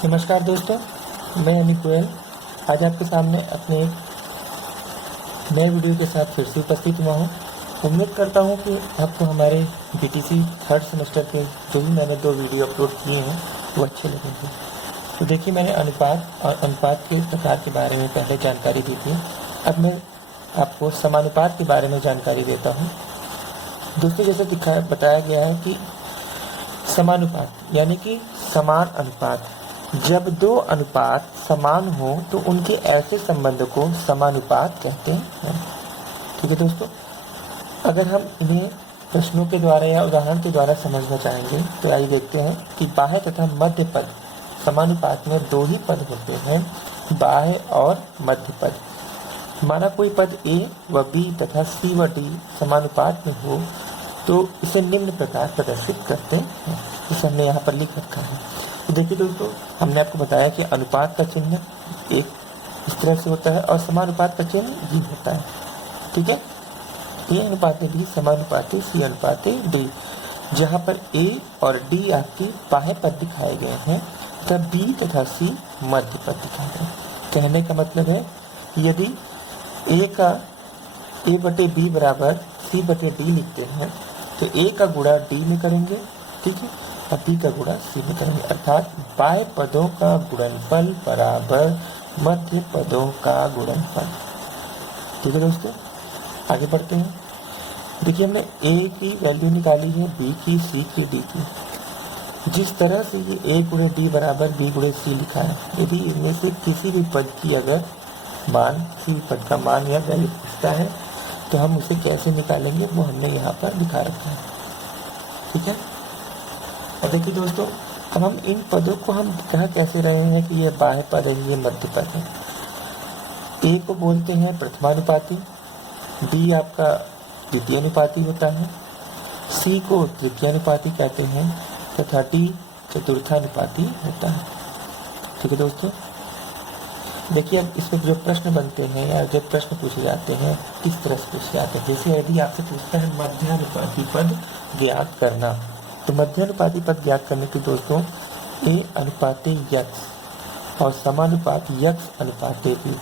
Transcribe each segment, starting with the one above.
नमस्कार दोस्तों, मैं अमित गोयल आज आपके सामने अपने एक नए वीडियो के साथ फिर से उपस्थित हुआ हूँ। उम्मीद करता हूँ कि आपको हमारे बीटीसी थर्ड सेमेस्टर के जो भी मैंने 2 वीडियो अपलोड किए हैं वो अच्छे लगेंगे। तो देखिए, मैंने अनुपात और अनुपात के प्रकार के बारे में पहले जानकारी दी थी। अब मैं आपको समानुपात के बारे में जानकारी देता हूँ। दोस्तों, जैसे बताया गया है कि समानुपात यानी कि समान अनुपात, जब 2 अनुपात समान हो तो उनके ऐसे संबंध को समानुपात कहते हैं। ठीक है दोस्तों, अगर हम इन्हें प्रश्नों के द्वारा या उदाहरण के द्वारा समझना चाहेंगे तो आइए देखते हैं कि बाह्य तथा मध्य पद समानुपात में 2 ही पद होते हैं, बाह्य और मध्य पद। माना कोई पद A व B तथा C व D समानुपात में हो तो इसे निम्न प्रकार प्रदर्शित करते हैं, जिसे हमने यहाँ पर लिख रखा है। तो देखिए दोस्तों, हमने आपको बताया कि अनुपात का चिन्ह एक इस तरह से होता है और समानुपात का चिन्ह भी होता है। ठीक है, A अनुपात B समानुपात C अनुपात D, जहाँ पर A और D आपके बाह्य पद दिखाए गए हैं तथा B तथा C मध्य पद दिखाए गए। कहने का मतलब है कि यदि A बटे B बराबर C बटे D लिखते हैं तो A का गुणा D में करेंगे, ठीक है, और B का गुणा C में करेंगे, अर्थात बाह्य पदों का गुणनफल बराबर मध्य पदों का गुणनफल। ठीक है दोस्तों, आगे बढ़ते हैं। देखिए, हमने A की वैल्यू निकाली है, B की, C की, D की। जिस तरह से ये A गुणे D बराबर B गुणे C लिखा है, यदि इनमें से किसी भी पद की अगर मान, किसी भी पद का मान या वैल्यू पूछता है तो हम उसे कैसे निकालेंगे वो हमने यहाँ पर दिखा रखा है। ठीक है, और देखिए दोस्तों, अब हम इन पदों को हम कह कैसे रहे हैं कि ये बाह्य पद है, ये मध्य पद है। A को बोलते हैं प्रथमानुपाती, B आपका द्वितीय अनुपाती होता है, C को तृतीय अनुपाती कहते हैं तथा D चतुर्थानुपाती होता है। ठीक है दोस्तों, देखिए, अब इसमें जो प्रश्न बनते हैं या जब प्रश्न पूछे जाते हैं किस तरह से पूछे जाते हैं। जैसे यदि आपसे पूछता है मध्यानुपाती पद ज्ञात करना, तो मध्यानुपाती पद ज्ञात करने के दोस्तों A अनुपाते यक्स और समानुपात यक्स अनुपाते B।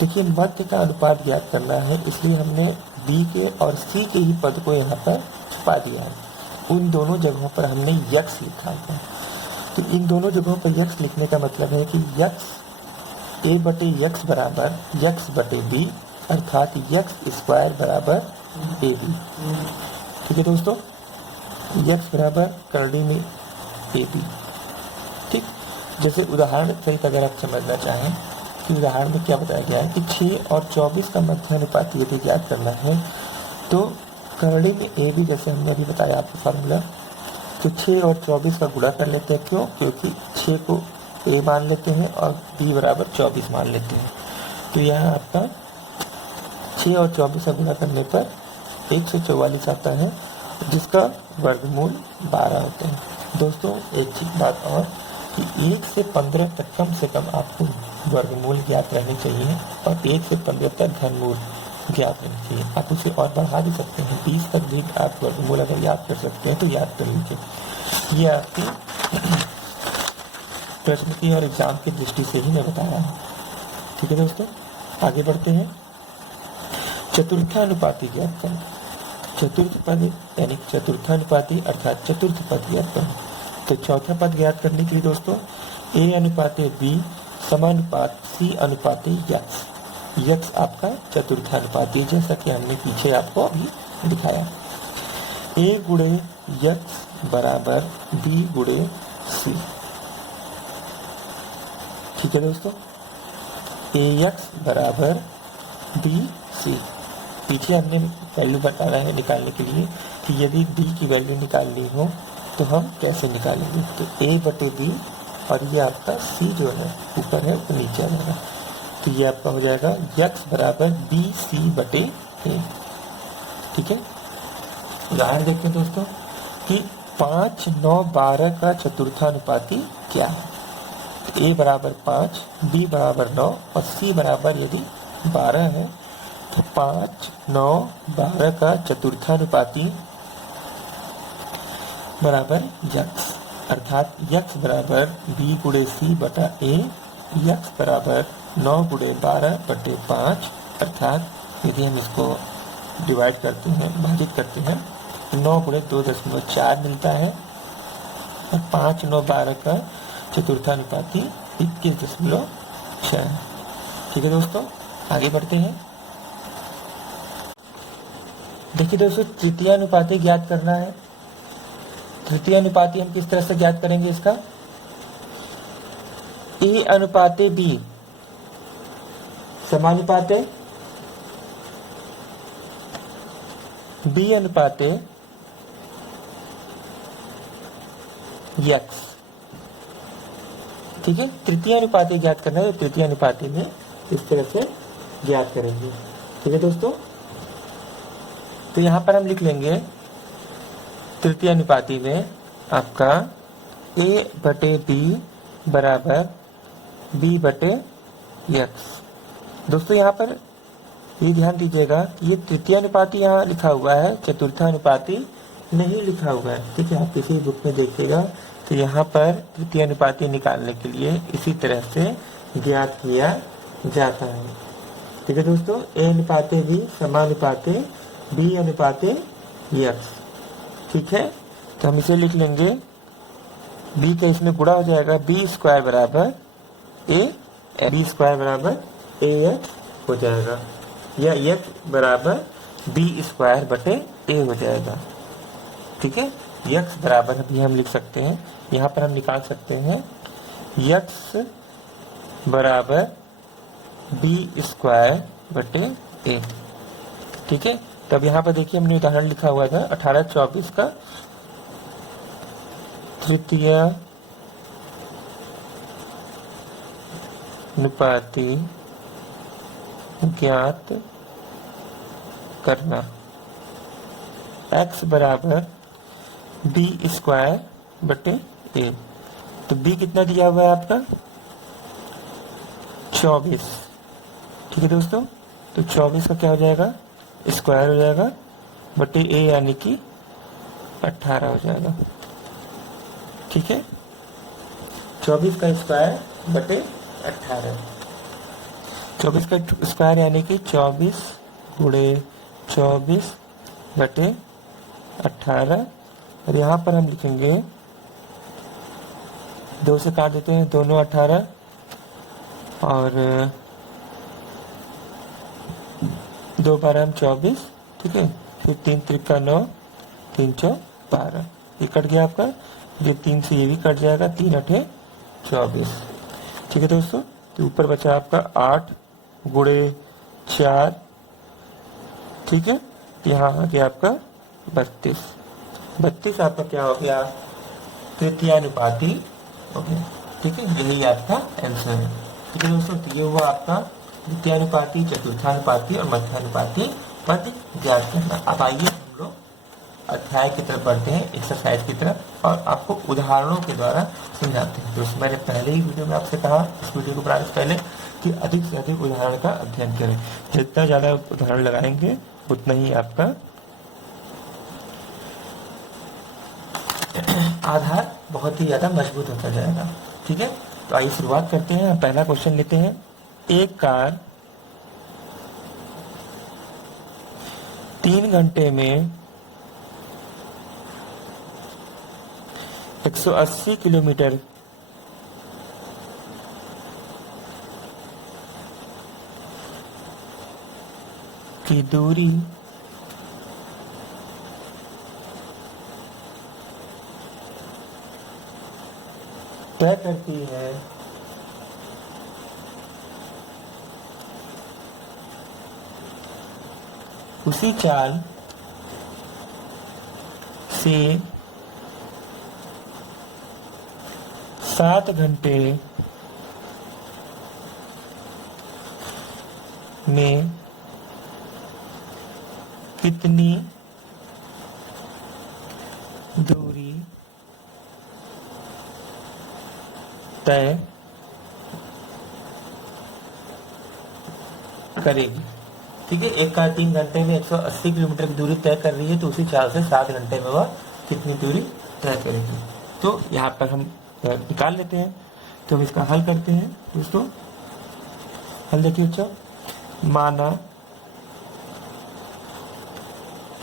देखिए, मध्य का अनुपात ज्ञात करना है, इसलिए हमने B के और C के ही पद को यहाँ पर छुपा दिया है। उन दोनों जगहों पर हमने यक्स लिखा है। तो इन दोनों जगहों पर यक्स लिखने का मतलब है कि यक्स A बटे यक्स बराबर यक्स बटे B, अर्थात यक्स स्क्वायर बराबर AB। ठीक है दोस्तों, यक्स बराबर करड़ी में AB। ठीक, जैसे उदाहरण सहित अगर आप समझना चाहें कि उदाहरण में क्या बताया गया है कि 6 और 24 का मध्यानुपाती यदि ज्ञात करना है तो करड़ी में AB, जैसे हमने अभी बताया आपको फार्मूला, तो 6 और 24 का गुणा कर लेते हैं। क्यों? क्योंकि 6 को A मान लेते हैं और B बराबर 24 मान लेते हैं। तो यहाँ आपका 6 और 24 का गुणा करने पर 144 आता है, जिसका वर्गमूल 12 होता है। दोस्तों, एक चीज बात और कि 1 से 15 तक कम से कम आपको वर्गमूल ज्ञात रहनी चाहिए और 1 से 15 तक घनमूल ज्ञात रहनी चाहिए। आप उसे और बढ़ा भी सकते हैं, 20 तक भी आप वर्गमूल अगर याद कर सकते हैं तो याद कर लीजिए। ये आपकी प्रश्न की और एग्जाम की दृष्टि से ही मैं बताया हूँ। ठीक है दोस्तों, आगे बढ़ते हैं। चतुर्थानुपाती ज्ञात करना, चतुर्थ पद यानी चतुर्थानुपाती अर्थात चतुर्थ पद ज्ञात करना। तो चौथा पद ज्ञात करने के लिए दोस्तों A अनुपाते B समानुपात C अनुपाते यक्स, यक्स आपका चतुर्थानुपाती, जैसा कि हमने पीछे आपको अभी दिखाया। A गुणे यक्स बराबर B गुणे C। ठीक है दोस्तों, AX बराबर BC। पीछे हमने वैल्यू बताना है निकालने के लिए कि यदि D की वैल्यू निकालनी हो तो हम कैसे निकालेंगे। तो A बटे B और ये आपका C जो है ऊपर है वो नीचे आ जाएगा, तो ये आपका हो जाएगा यक्स बराबर BC बटे A। ठीक है, उदाहरण देखें दोस्तों कि 5, 9, 12 का चतुर्थानुपाती क्या है। A बराबर 5, B बराबर 9 और C बराबर यदि 12 है तो 5, 9, 12 का चतुर्थानुपाती बराबर यक्स। अर्थात यक्स बराबर बी गुणे सी बटा ए, यक्स बराबर 9 गुणे 12 बटे 5, अर्थात यदि हम इसको डिवाइड करते हैं, भाजित करते हैं, तो 9 गुणे 2.4 मिलता है और 5, 9, 12 का चतुर्थानुपाती 21.6। ठीक है दोस्तों, आगे बढ़ते हैं। देखिए दोस्तों, तृतीय अनुपाती ज्ञात करना है। तृतीय अनुपाती हम किस तरह से ज्ञात करेंगे इसका? ए अनुपाते बी समानुपाते बी अनुपाते यक्स। ठीक है, तृतीय अनुपाती ज्ञात करना है, तो तृतीय अनुपाती में इस तरह से ज्ञात करेंगे। ठीक है दोस्तों, तो यहां पर हम लिख लेंगे तृतीय अनुपाती में आपका a बटे बी बराबर b बटे यक्स। दोस्तों यहाँ पर ये ध्यान दीजिएगा कि ये तृतीय अनुपाती यहाँ लिखा हुआ है, चतुर्थानुपाती नहीं लिखा हुआ है। ठीक है, आप किसी बुक में देखिएगा तो यहाँ पर तृतीय अनुपाती निकालने के लिए इसी तरह से ज्ञात किया जाता है। ठीक है दोस्तों, a अनुपाते b समानुपाते b अनुपाते यक्स। ठीक है, तो हम इसे लिख लेंगे, b का इसमें गुणा हो जाएगा, b स्क्वायर बराबर a, b स्क्वायर बराबर ax हो जाएगा, या x बराबर b स्क्वायर बटे a हो जाएगा। ठीक है, x बराबर भी हम लिख सकते हैं, यहाँ पर हम निकाल सकते हैं x बराबर b स्क्वायर बटे a। ठीक है, तब यहाँ पर देखिए हमने उदाहरण लिखा हुआ था 18-24 का तृतीय अनुपाती ज्ञात करना। x बराबर b स्क्वायर बटे a, तो b कितना दिया हुआ है आपका 24। ठीक है दोस्तों, तो 24 का क्या हो जाएगा, स्क्वायर हो जाएगा बटे a यानी कि 18 हो जाएगा। ठीक है, 24 का स्क्वायर बटे 18, 24 का स्क्वायर यानी कि 24 गुणे 24 बटे 18, और यहाँ पर हम लिखेंगे 2 से काट देते हैं, दोनों 18 और 2 12 हम 24। ठीक है, फिर 3 त्रिका 9, 3 चौ 12, ये कट गया आपका, ये 3 से ये भी कट जाएगा, 3 8 24। ठीक है दोस्तों, तो ऊपर बचा आपका 8 गुणे 4। ठीक है, यहाँ आ गया आपका 32। 32 आपका क्या हो गया, तृतीयानुपाती हो गया। ठीक है, यही आपका आंसर है। ठीक है दोस्तों, तो ये हुआ आपका तृतीयानुपाती, चतुर्थानुपाती और मध्यानुपाती पद ज्ञात करना। अब आइए हम लोग अध्याय की तरफ बढ़ते हैं, एक्सरसाइज की तरफ, और आपको उदाहरणों के द्वारा समझाते हैं। दोस्तों, मैंने पहले ही वीडियो में आपसे कहा, इस वीडियो को बनाने से पहले, कि अधिक से अधिक उदाहरण का अध्ययन करें। जितना ज्यादा उदाहरण लगाएंगे उतना ही आपका आधार बहुत ही ज्यादा मजबूत होता जाएगा। ठीक है, तो आइए शुरुआत करते हैं। पहला क्वेश्चन लेते हैं, एक कार 3 घंटे में 180 किलोमीटर की दूरी तय करती है। उसी चाल से 7 घंटे में कितनी दूरी तय करेगी। ठीक है, एक कार 3 घंटे में 180 किलोमीटर की दूरी तय कर रही है, तो उसी चाल से 7 घंटे में वह कितनी दूरी तय करेगी। तो यहाँ पर हम निकाल लेते हैं। तो हम इसका हल करते हैं दोस्तों। हल देखिए बच्चों, माना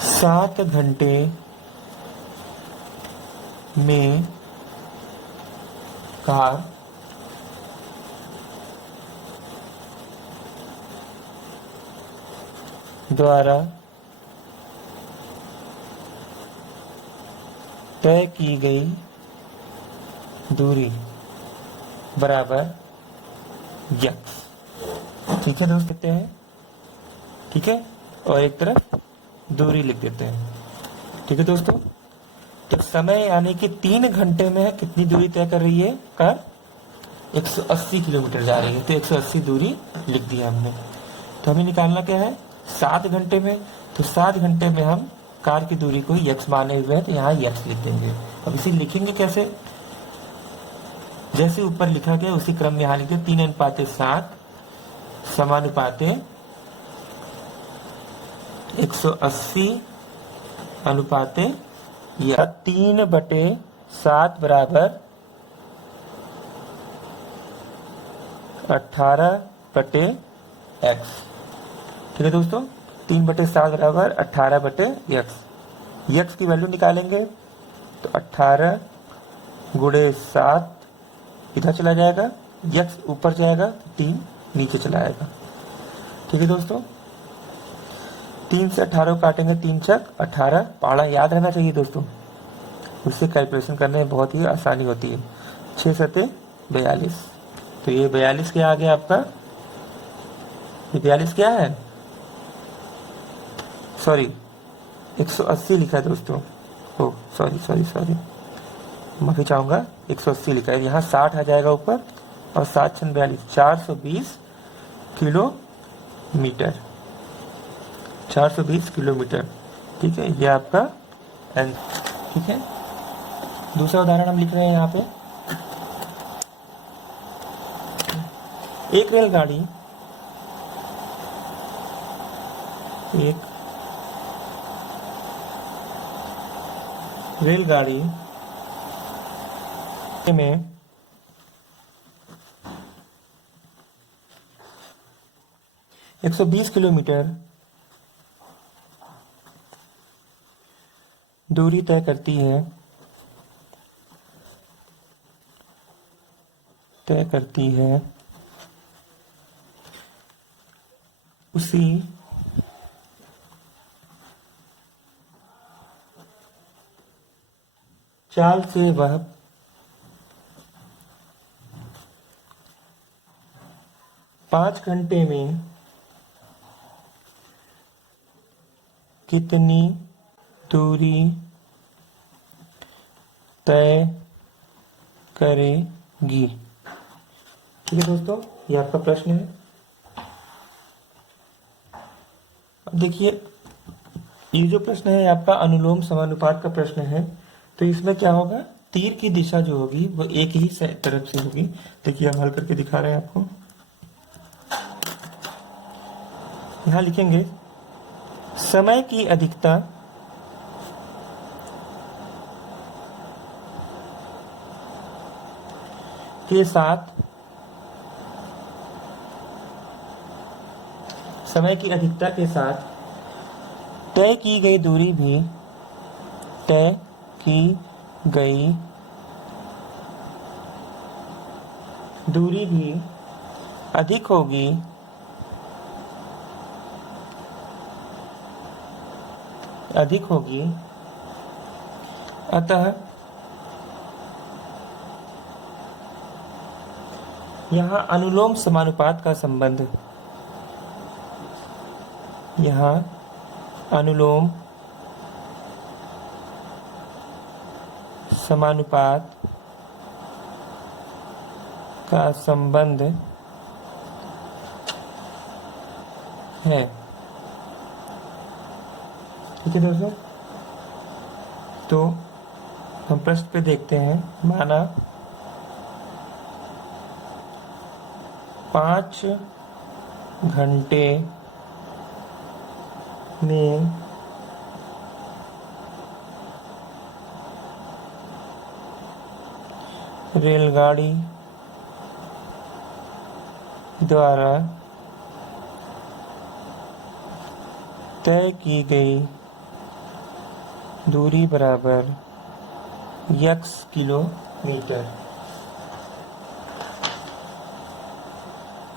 7 घंटे में कार द्वारा तय की गई दूरी बराबर यक्स। ठीक है दोस्त, कहते हैं, ठीक है, और एक तरफ दूरी लिख देते हैं। ठीक है दोस्तों, तो समय यानी कि 3 घंटे में कितनी दूरी तय कर रही है कार? 180 किलोमीटर जा रही है, तो 180 दूरी लिख दिया हमने। तो हमें निकालना क्या है? 7 घंटे में। तो 7 घंटे में हम कार की दूरी को यक्स माने हुए हैं, तो यहाँ यक्स लिख देंगे। अब इसे लिखेंगे कैसे? जैसे ऊपर लिखा गया उसी क्रम में यहाँ लिख दे। 3:7 समानुपाते 180 अनुपाते या 3/7 बराबर 18/x। ठीक है दोस्तों, 3/7 बराबर 18/x। यक्स की वैल्यू निकालेंगे तो 18 गुणे 7 इधर चला जाएगा, यक्स ऊपर जाएगा तो 3 नीचे चला आएगा। ठीक है दोस्तों, 3 से 18 को काटेंगे, 3 छक 18। पहाड़ा याद रहना चाहिए दोस्तों, उससे कैलकुलेशन करने में बहुत ही आसानी होती है। 6 सते 42। तो ये 42 क्या आ गया आपका? ये 42 क्या है? सॉरी, 180 लिखा है दोस्तों। ओ सॉरी, माफी चाहूंगा, 180 लिखा है। यहाँ 60 आ जाएगा ऊपर, और 7 × 42 420 किलोमीटर। 420 किलोमीटर। ठीक है, ये आपका आंसर। ठीक है, दूसरा उदाहरण हम लिख रहे हैं यहाँ पे। एक रेलगाड़ी में 120 किलोमीटर दूरी तय करती है उसी चाल से वह 5 घंटे में कितनी दूरी तय करेगी। ठीक है दोस्तों, ये आपका प्रश्न है। अब देखिए, ये जो प्रश्न है आपका अनुलोम समानुपात का प्रश्न है। तो इसमें क्या होगा? तीर की दिशा जो होगी वो एक ही तरफ से होगी। देखिए, हम हल करके दिखा रहे हैं आपको। यहां लिखेंगे समय की अधिकता के साथ तय की गई दूरी भी अधिक होगी अतः यहाँ अनुलोम समानुपात का संबंध, यहाँ अनुलोम समानुपात का संबंध है। ठीक है दोस्तों, तो हम प्रश्न पे देखते हैं। माना 5 घंटे में रेलगाड़ी द्वारा तय की गई दूरी बराबर x किलोमीटर।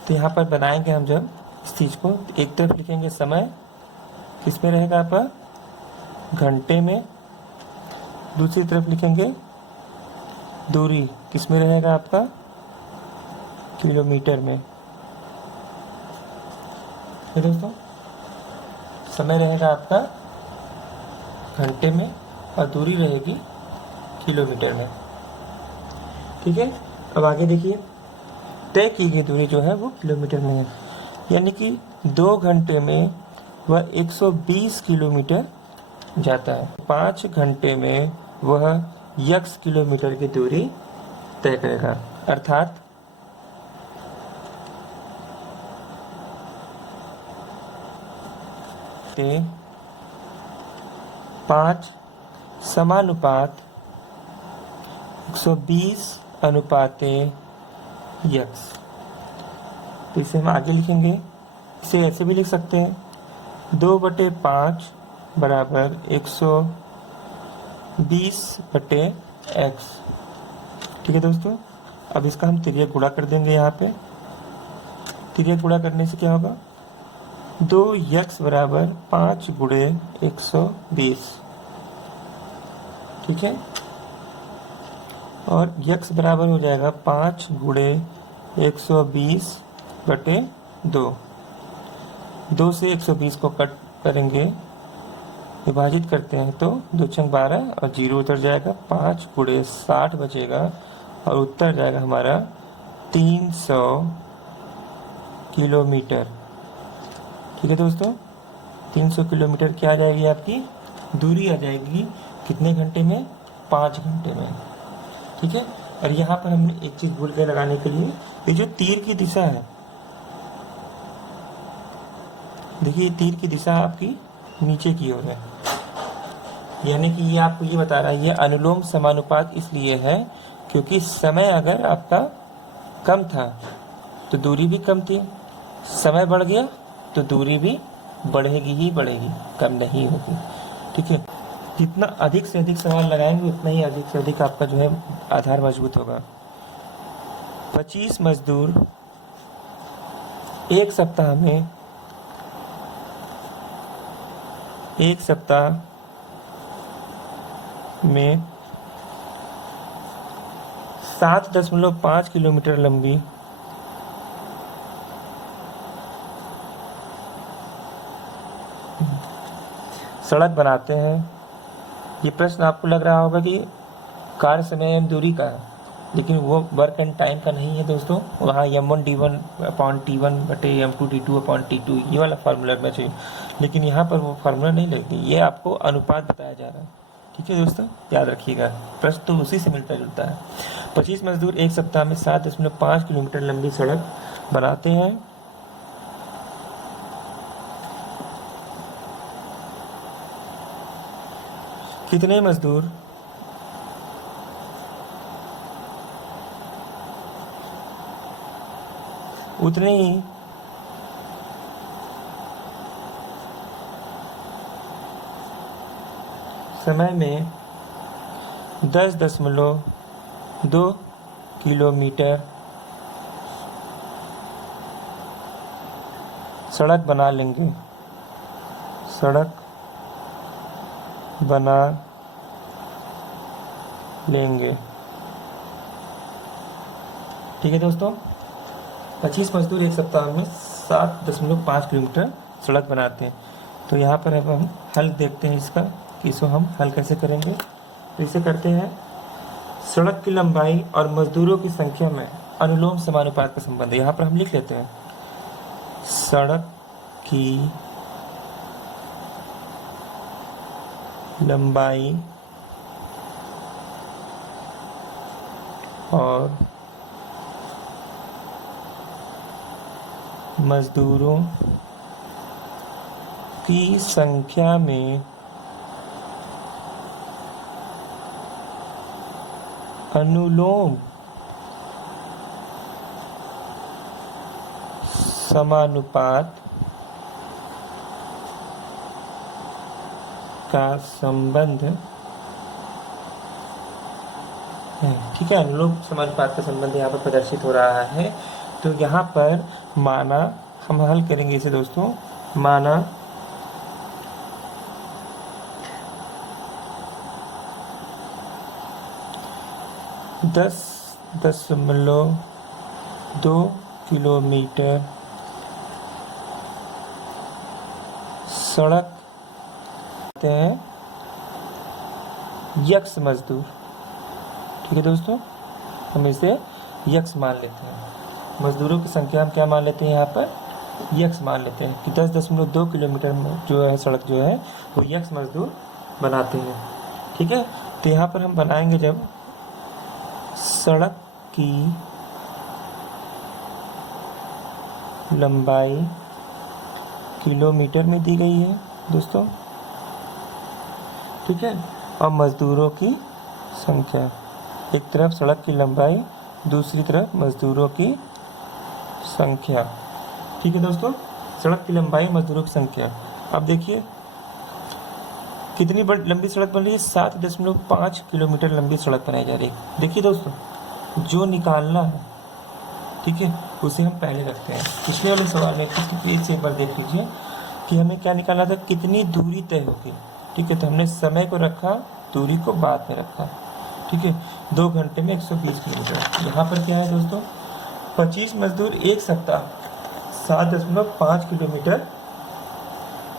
तो यहाँ पर बनाएंगे हम जब इस चीज को, एक तरफ लिखेंगे समय, किस में रहेगा आपका घंटे में, दूसरी तरफ लिखेंगे दूरी, किस में रहेगा आपका किलोमीटर में। तो दोस्तों समय रहेगा आपका घंटे में और दूरी रहेगी किलोमीटर में। ठीक है, अब आगे देखिए, तय की गई दूरी जो है वो किलोमीटर में है, यानी कि 2 घंटे में वह 120 किलोमीटर जाता है। 5 घंटे में वह x किलोमीटर की दूरी तय करेगा, अर्थात ते 5 समानुपात 120 अनुपाते x। तो इसे हम आगे लिखेंगे, इसे ऐसे भी लिख सकते हैं 2/5 बराबर 120/x। ठीक है दोस्तों, अब इसका हम तिर्यक गुणा कर देंगे। यहाँ पे तिर्यक गुणा करने से क्या होगा, 2x बराबर 5 गुणे 120। ठीक है, और x बराबर हो जाएगा 5 गुणे 120/2। 2 से 120 को कट करेंगे, विभाजित करते हैं तो 2 छंग 12 और 0 उतर जाएगा, 5 गुणे 60 बचेगा और उत्तर जाएगा हमारा 300 किलोमीटर। ठीक है दोस्तों, 300 किलोमीटर क्या आ जाएगी, आपकी दूरी आ जाएगी कितने घंटे में, 5 घंटे में। ठीक है, और यहाँ पर हमने एक चीज भूल गए लगाने के लिए, ये जो तीर की दिशा है, देखिए तीर की दिशा आपकी नीचे की ओर है, यानी कि ये आपको ये बता रहा है, ये अनुलोम समानुपात इसलिए है क्योंकि समय अगर आपका कम था तो दूरी भी कम थी, समय बढ़ गया तो दूरी भी बढ़ेगी ही बढ़ेगी, कम नहीं होगी। ठीक है, जितना अधिक से अधिक सवाल लगाएंगे उतना ही अधिक से अधिक आपका जो है आधार मजबूत होगा। 25 मजदूर एक सप्ताह में 7.5 किलोमीटर लंबी सड़क बनाते हैं। ये प्रश्न आपको लग रहा होगा कि कार्य समय एवं दूरी का है, लेकिन वो वर्क एंड टाइम का नहीं है दोस्तों। वहाँ m1d1/m2d2/t2 ये वाला फार्मूला लगना चाहिए, लेकिन यहाँ पर वो फार्मूला नहीं लगती, ये आपको अनुपात बताया जा रहा है। ठीक है दोस्तों, याद रखिएगा, प्रश्न तो उसी से मिलता जुलता है। 25 मजदूर एक सप्ताह में 7.5 किलोमीटर लंबी सड़क बनाते हैं। कितने मजदूर उतने ही समय में 10.2 किलोमीटर सड़क बना लेंगे, ठीक है दोस्तों, 25 मजदूर एक सप्ताह में 7.5 किलोमीटर सड़क बनाते हैं। तो यहाँ पर अब हम हल देखते हैं इसका, कि इसको हम हल कैसे करेंगे। तो इसे करते हैं, सड़क की लंबाई और मजदूरों की संख्या में अनुलोम समानुपात का संबंध है। यहाँ पर हम लिख लेते हैं, सड़क की लंबाई और मजदूरों की संख्या में अनुलोम समानुपात का संबंध है। ठीक है, अनुलोम समानुपात का संबंध यहाँ पर प्रदर्शित हो रहा है। तो यहाँ पर माना, हम हल करेंगे इसे दोस्तों, माना 10.2 किलोमीटर सड़क हैं यक्स मजदूर। ठीक है दोस्तों, हम इसे यक्स मान लेते हैं। मजदूरों की संख्या हम क्या मान लेते हैं, यहाँ पर यक्स मान लेते हैं कि 10.2 किलोमीटर जो है सड़क जो है वो यक्स मजदूर बनाते हैं। ठीक है, तो यहाँ पर हम बनाएंगे जब सड़क की लंबाई किलोमीटर में दी गई है दोस्तों। ठीक है, और मजदूरों की संख्या, एक तरफ सड़क की लंबाई, दूसरी तरफ मजदूरों की संख्या। ठीक है दोस्तों, सड़क की लंबाई, मजदूरों की संख्या। अब देखिए कितनी बड़ी लंबी सड़क बन रही है, 7.5 किलोमीटर लंबी सड़क बनाई जा रही है। देखिए दोस्तों, जो निकालना है, ठीक है, उसे हम पहले रखते हैं। पिछले वाले सवाल में इसके पेज से एक बार देख लीजिए कि हमें क्या निकालना था, कितनी दूरी तय होगी। ठीक है, तो हमने समय को रखा, दूरी को बाद में रखा। ठीक है, 2 घंटे में 120 किलोमीटर। यहाँ पर क्या है दोस्तों, 25 मजदूर एक सप्ताह 7.5 किलोमीटर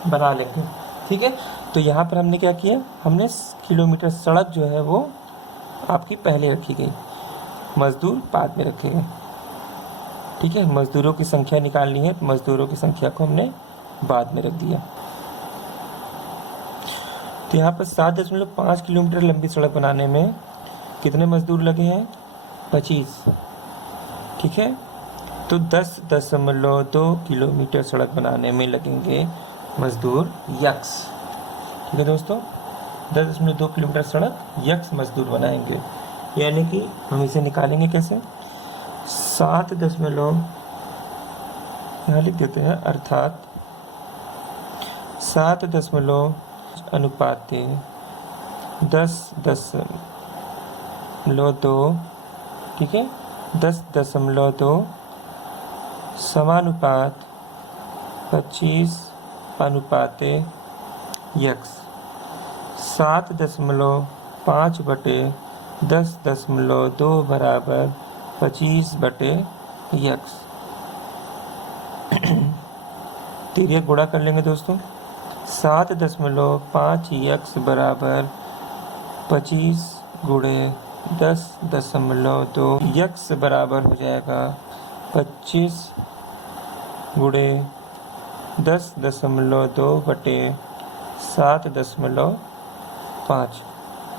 बना लेंगे। ठीक है, तो यहाँ पर हमने क्या किया, हमने किलोमीटर सड़क जो है वो आपकी पहले रखी गई, मजदूर बाद में रखे गए। ठीक है, मजदूरों की संख्या निकालनी है, तो मजदूरों की संख्या को हमने बाद में रख दिया। तो यहाँ पर 7.5 किलोमीटर लंबी सड़क बनाने में कितने मजदूर लगे हैं, 25। ठीक है, तो 10.2 किलोमीटर सड़क बनाने में लगेंगे मजदूर यक्स। ठीक है दोस्तों, 10.2 किलोमीटर सड़क यक्स मजदूर बनाएंगे, यानी कि हम इसे निकालेंगे कैसे, 7 यहाँ लिख देते हैं, अर्थात 7.2 10.2, ठीक है, 10.2 समानुपात 25 यक्स। 7.5 बटे 10.2 बराबर 25 यक्स। तीर गुणा कर लेंगे दोस्तों, 7.5 यक्स बराबर 25 गुणे 10.2 यक्स बराबर हो जाएगा 25 गुणे 10.2 बटे 7.5।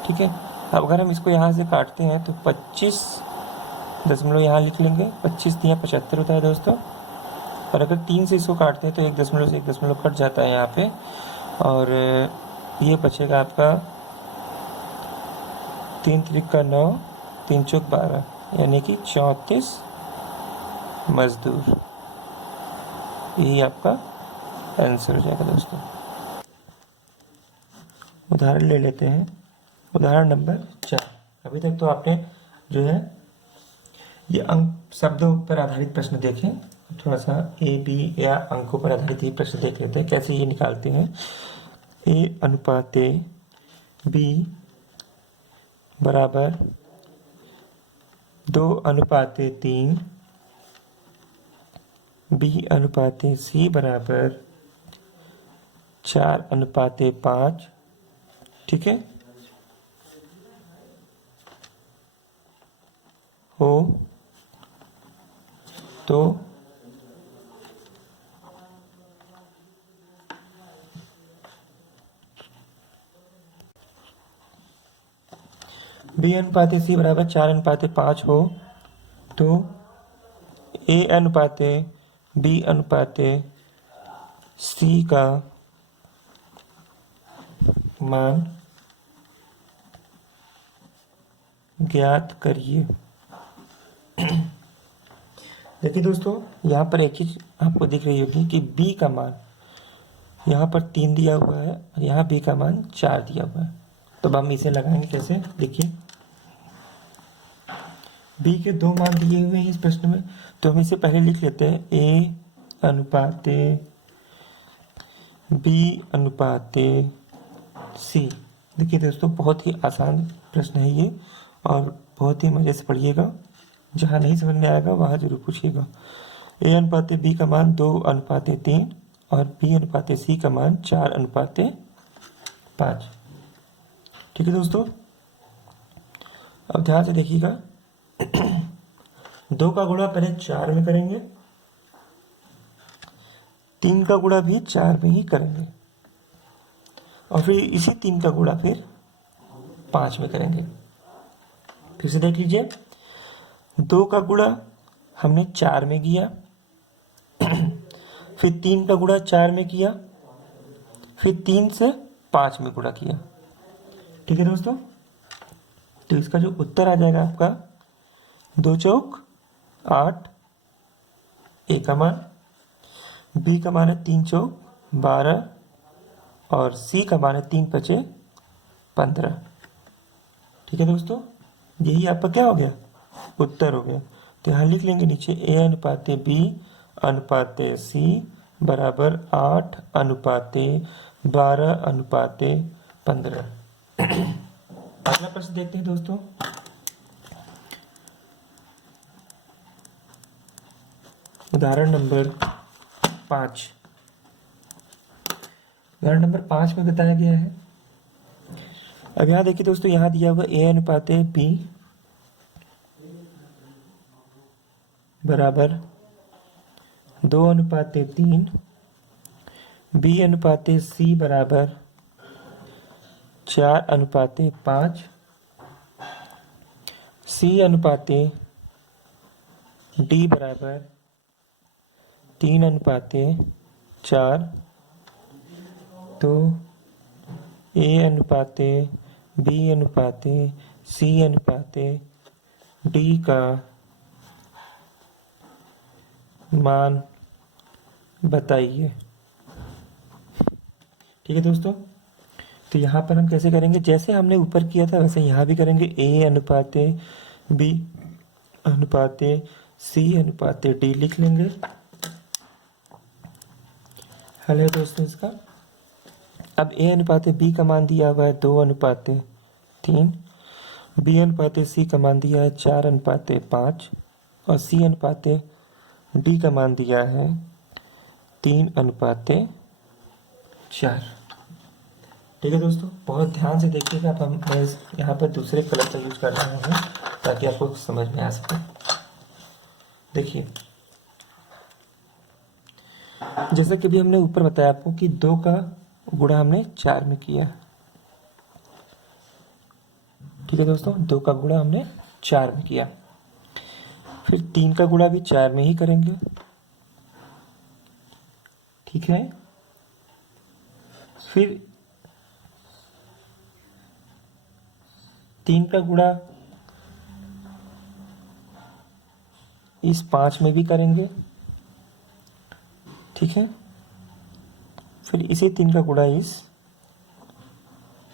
ठीक है, अब अगर हम इसको यहाँ से काटते हैं तो 25 दशमलव यहाँ लिख लेंगे, 25 3 75 होता है दोस्तों। और अगर 3 से इसको काटते हैं तो 1 दशमलव से 1 दशमलव कट जाता है यहाँ पे, और ये बचेगा आपका 3 त्रिक का 9, 3 चौक 12, यानी कि 34 मजदूर। यही आपका आंसर हो जाएगा दोस्तों। उदाहरण ले लेते हैं, उदाहरण नंबर 4। अभी तक तो आपने जो है ये अंक शब्दों पर आधारित प्रश्न देखें, थोड़ा सा ए बी या अंकों पर आधारित ये प्रश्न देख लेते हैं कैसे ये निकालते हैं। ए अनुपात बी बराबर 2:3, बी अनुपात सी बराबर 4:5। ठीक है, हो तो बी अनुपात सी बराबर 4:5 हो तो ए अनुपात बी अनुपात सी का मान ज्ञात करिए। देखिए दोस्तों, यहाँ पर एक चीज आपको दिख रही होगी कि b का मान यहाँ पर 3 दिया हुआ है और यहाँ b का मान 4 दिया हुआ है। तो अब हम इसे लगाएंगे कैसे, देखिए b के 2 मान दिए हुए हैं इस प्रश्न में, तो हम इसे पहले लिख लेते हैं a अनुपाते b अनुपाते c। देखिए दोस्तों, बहुत ही आसान प्रश्न है ये और बहुत ही मजे से पढ़िएगा। जहाँ नहीं समझ में आएगा वहाँ जरूर पूछिएगा। a अनुपाते b का मान 2 अनुपाते 3 और b अनुपाते c का मान 4 अनुपाते 5। ठीक है दोस्तों, अब ध्यान से देखिएगा। 2 का गुणा पहले 4 में करेंगे, 3 का गुणा भी 4 में ही करेंगे और फिर इसी 3 का गुणा फिर 5 में करेंगे। फिर से देख लीजिए, 2 का गुणा हमने 4 में किया, फिर 3 का गुणा 4 में किया, फिर 3 से 5 में गुणा किया। ठीक है दोस्तों, तो इसका जो उत्तर आ जाएगा आपका 2 चौक 8, ए का मान, बी का मान है 3 चौक 12 और सी का मान है 3 पचे 15। ठीक है दोस्तों, यही आपका क्या हो गया, उत्तर हो गया। तो यहाँ लिख लेंगे नीचे a अनुपाते b अनुपाते c बराबर 8 अनुपाते 12 अनुपाते 15। अगला प्रश्न देखते हैं दोस्तों। उदाहरण नंबर 5। उदाहरण नंबर 5 में बताया गया है, अब यहाँ देखिए दोस्तों, यहाँ दिया हुआ a अनुपाते b बराबर 2 अनुपाते 3, b अनुपाते c बराबर 4 अनुपाते 5, c अनुपाते d बराबर 3 अनुपाते 4। तो a अनुपाते b अनुपाते c अनुपाते d का मान बताइए। ठीक है दोस्तों, तो यहाँ पर हम कैसे करेंगे, जैसे हमने ऊपर किया था वैसे यहाँ भी करेंगे। a अनुपाते b अनुपाते c अनुपाते d लिख लेंगे। हल है दोस्तों इसका। अब a अनुपाते b का मान दिया हुआ है 2 अनुपाते 3, b अनुपाते c का मान दिया है 4 अनुपाते 5 और c अनुपाते d का मान दिया है 3 अनुपाते 4। ठीक है दोस्तों, बहुत ध्यान से देखिएगा। अब हम यहाँ पर दूसरे कलर का यूज कर रहे हैं ताकि आपको समझ में आ सके। देखिए, जैसा कि भी हमने ऊपर बताया आपको कि 2 का गुणा हमने 4 में किया। ठीक है दोस्तों, 2 का गुणा हमने 4 में किया, फिर 3 का गुणा भी 4 में ही करेंगे। ठीक है, फिर 3 का गुणा इस 5 में भी करेंगे। ठीक है, फिर इसे 3 का गुणा इस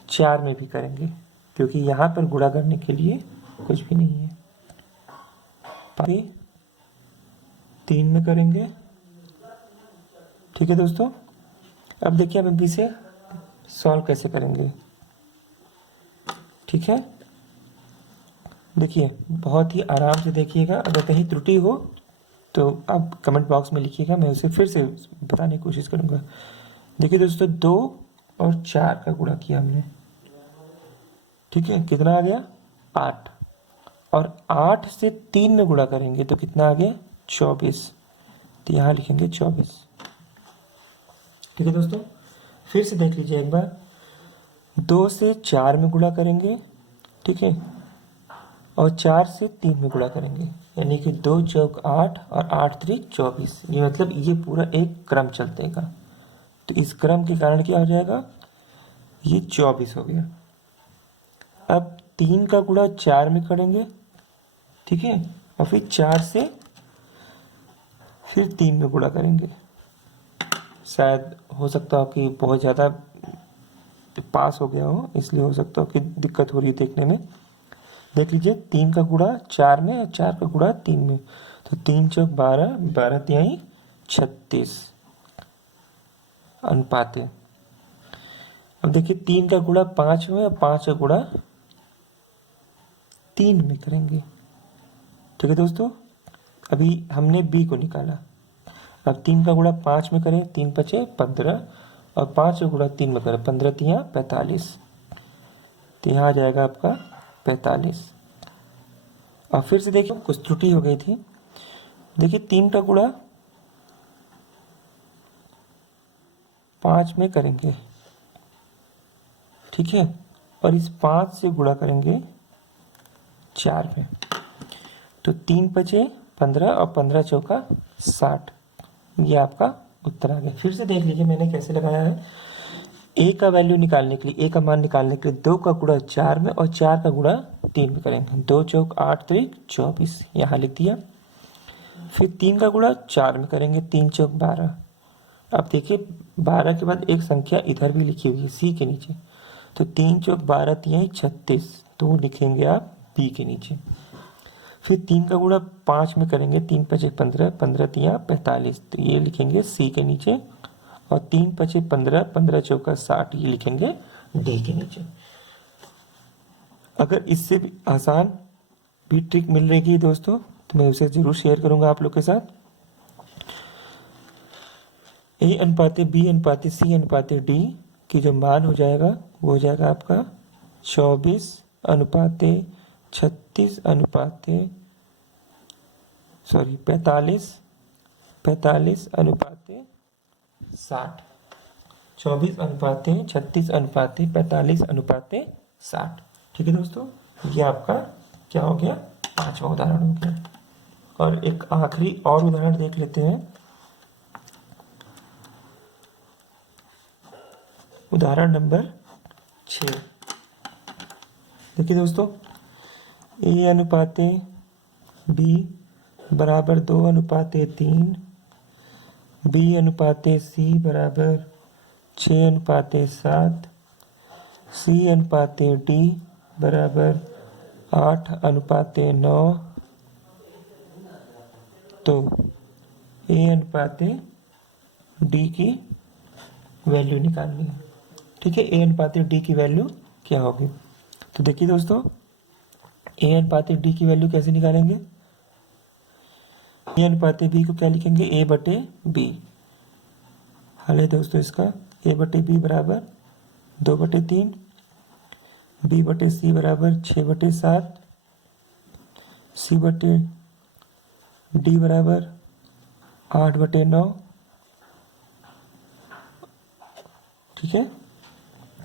4 में भी करेंगे, क्योंकि यहाँ पर गुणा करने के लिए कुछ भी नहीं है। 3 में करेंगे। ठीक है दोस्तों, अब देखिए हम इसे सॉल्व कैसे करेंगे। ठीक है, देखिए बहुत ही आराम से देखिएगा। अगर कहीं त्रुटि हो तो आप कमेंट बॉक्स में लिखिएगा, मैं उसे फिर से बताने की कोशिश करूंगा। देखिए दोस्तों, 2 और 4 का गुणा किया हमने। ठीक है, कितना आ गया 8, और 8 से 3 में गुणा करेंगे तो कितना आ गया 24। तो यहाँ लिखेंगे 24। ठीक है दोस्तों, फिर से देख लीजिए एक बार। 2 से 4 में गुणा करेंगे, ठीक है, और 4 से 3 में गुणा करेंगे, यानी कि 2 चौक 8 और 8 3 24। ये मतलब ये पूरा एक क्रम चलतेगा। तो इस क्रम के कारण क्या हो जाएगा, ये 24 हो गया। अब 3 का गुणा 4 में करेंगे, ठीक है, और फिर 4 से फिर 3 में गुणा करेंगे। शायद हो सकता हो कि बहुत ज़्यादा पास हो गया हो, इसलिए हो सकता हो कि दिक्कत हो रही है देखने में। देख लीजिए 3 का गुणा 4 में और 4 का गुणा 3 में, तो 3 चौक 12, 12 तिहाई 36 अनुपात है। अब देखिए 3 का गुणा 5 में और 5 का गुणा 3 में करेंगे। ठीक है दोस्तों, अभी हमने बी को निकाला। अब 3 का गुणा 5 में करें, 3 पचे 15 और 5 का गुणा 3 में करें, 15 तिया 45, तो यहाँ आ जाएगा आपका 45। और फिर से देखिए कुछ त्रुटि हो गई थी। देखिए 3 का गुणा 5 में करेंगे, ठीक है, और इस 5 से गुणा करेंगे 4 में, तो 3 पचे 15 और 15 चौका 60। ये आपका उत्तर आ गया। फिर से देख लीजिए मैंने कैसे लगाया है। ए का वैल्यू निकालने के लिए, ए का मान निकालने के लिए 2 का गुणा 4 में और 4 का गुणा 3 में करेंगे। 2 चौक 8 तो 24, यहाँ लिख दिया। फिर 3 का गुणा 4 में करेंगे, 3 चौक 12। अब देखिए 12 के बाद एक संख्या इधर भी लिखी हुई है सी के नीचे, तो 3 चौक 12 तिहाई 36, तो लिखेंगे आप बी के नीचे। फिर 3 का गुणा 5 में करेंगे, 3 पचे 15, 15 तिया 45, तो ये लिखेंगे सी के नीचे। और 3 पचे 15, 15 चौका 60, ये लिखेंगे डी के नीचे। अगर इससे भी आसान भी ट्रिक मिल रही है दोस्तों, तो मैं उसे जरूर शेयर करूंगा आप लोग के साथ। ए अनुपाते बी अनुपाते सी अनुपाते डी की जो मान हो जाएगा वो हो जाएगा आपका 24 अनुपाते 36 अनुपाते 45 अनुपाते 60। 24 अनुपाते 36 अनुपाते 45 अनुपाते 60। ठीक है दोस्तों, ये आपका क्या हो गया, 5वां उदाहरण हो गया। और एक आखिरी और उदाहरण देख लेते हैं। उदाहरण नंबर 6। देखिए दोस्तों, ए अनुपाते बी बराबर 2 अनुपाते 3, बी अनुपाते सी बराबर 6 अनुपाते 7, सी अनुपाते डी बराबर 8 अनुपाते 9, तो ए अनुपाते डी की वैल्यू निकालनी है। ठीक है, ए अनुपाते डी की वैल्यू क्या होगी। तो देखिए दोस्तों, ए अनुपाते डी की वैल्यू कैसे निकालेंगे। ए अनुपाते बी को क्या लिखेंगे, ए बटे बी। हल है दोस्तों इसका, ए बटे बी बराबर 2 बटे 3, बी बटे सी बराबर 6 बटे 7, सी बटे डी बराबर 8 बटे 9। ठीक है,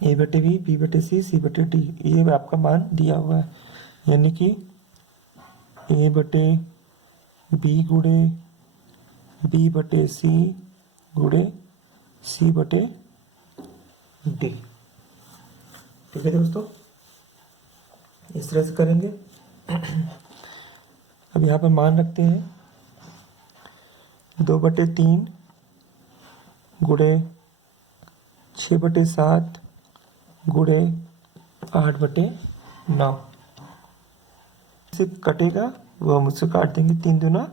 ए बटे बी बटे सी बटे डी, ये आपका मान दिया हुआ है। यानी कि ए बटे बी गुणे बी बटे सी गुणे सी बटे डी। ठीक है दोस्तों, इस तरह से करेंगे। अब यहाँ पर मान रखते हैं 2 बटे 3 गुणे 6 बटे 7 गुणे 8 बटे 9। से कटेगा वो हम उससे काट देंगे, 3 दूना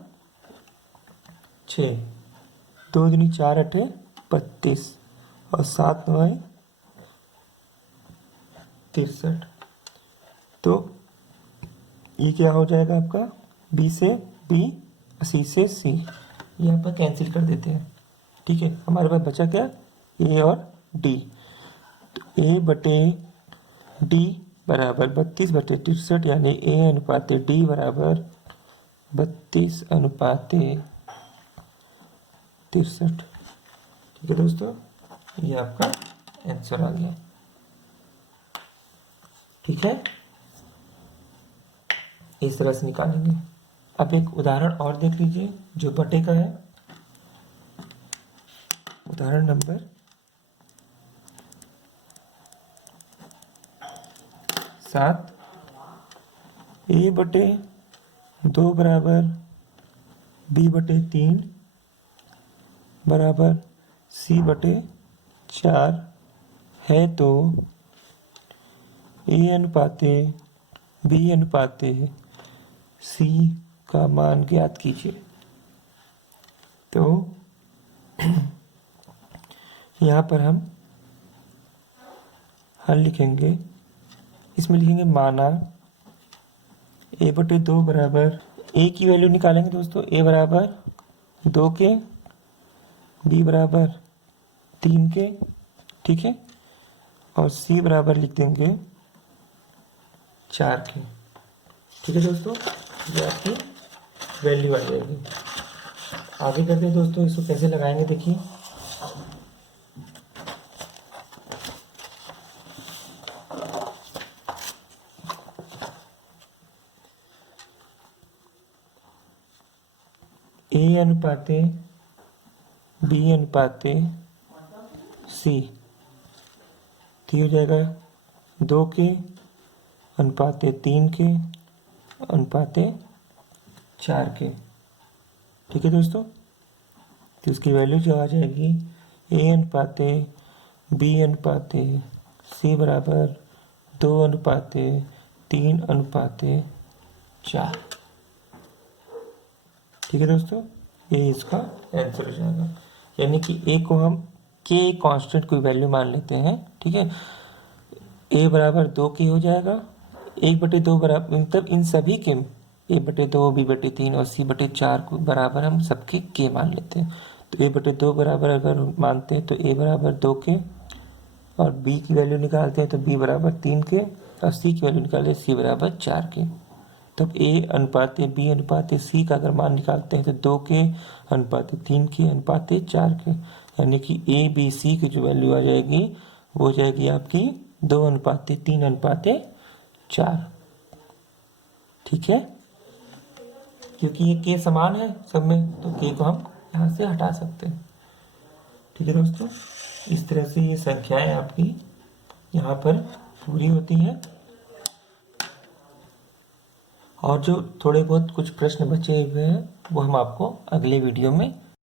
6, 2 दूनी 4 अठे 32 और 7 9 63। तो ये क्या हो जाएगा आपका, बी से बी, सी से सी, ये यहाँ पर कैंसिल कर देते हैं। ठीक है, हमारे पास बचा क्या, ए और डी। तो ए बटे डी बराबर 32 बटे 63, यानी ए अनुपाते डी बराबर 32 अनुपाते 63। ठीक है दोस्तों, ये आपका आंसर आ गया। ठीक है, इस तरह से निकालेंगे। अब एक उदाहरण और देख लीजिए जो बटे का है। उदाहरण नंबर 7। ए बटे 2 बराबर बी बटे 3 बराबर C/4 है तो A अनुपाते B अनुपाते C का मान ज्ञात कीजिए। तो यहाँ पर हम हल लिखेंगे, इसमें लिखेंगे माना A/2 बराबर, A की वैल्यू निकालेंगे दोस्तों, A बराबर 2 के, B बराबर 3 के, ठीक है, और C बराबर लिख देंगे 4 के। ठीक है दोस्तों, ये आपकी वैल्यू आ जाएगी। आगे करते हैं दोस्तों, इसको कैसे लगाएंगे देखिए। A अनुपाते B अनुपाते C, तो हो जाएगा 2 के अनुपाते 3 के अनुपाते 4 के। ठीक है दोस्तों, तो इसकी वैल्यू जो आ जाएगी A अनुपाते B अनुपाते C बराबर 2 अनुपाते 3 अनुपाते 4। ठीक है दोस्तों, ये इसका आंसर हो जाएगा। यानी कि A को हम K कांस्टेंट कोई वैल्यू मान लेते हैं। ठीक है, A बराबर 2 के हो जाएगा, 1/2 बराबर, मतलब इन सभी के A/2 B/3 और C/4 को बराबर हम सबके K मान लेते हैं। तो A/2 बराबर अगर मानते हैं तो A बराबर 2 के, और B की वैल्यू निकालते हैं तो B बराबर 3 के, और C की वैल्यू निकालते हैं C बराबर 4 के। तब A अनुपाते B अनुपाते C का अगर मान निकालते हैं तो 2 के अनुपाते 3 के अनुपाते 4 के, यानी कि A B C की जो वैल्यू आ जाएगी वो हो जाएगी आपकी 2 अनुपाते 3 अनुपाते 4। ठीक है, क्योंकि ये K समान है सब में, तो K को हम यहाँ से हटा सकते हैं। ठीक है दोस्तों, इस तरह से ये संख्याएं आपकी यहाँ पर पूरी होती हैं। और जो थोड़े बहुत कुछ प्रश्न बचे हुए हैं वो हम आपको अगले वीडियो में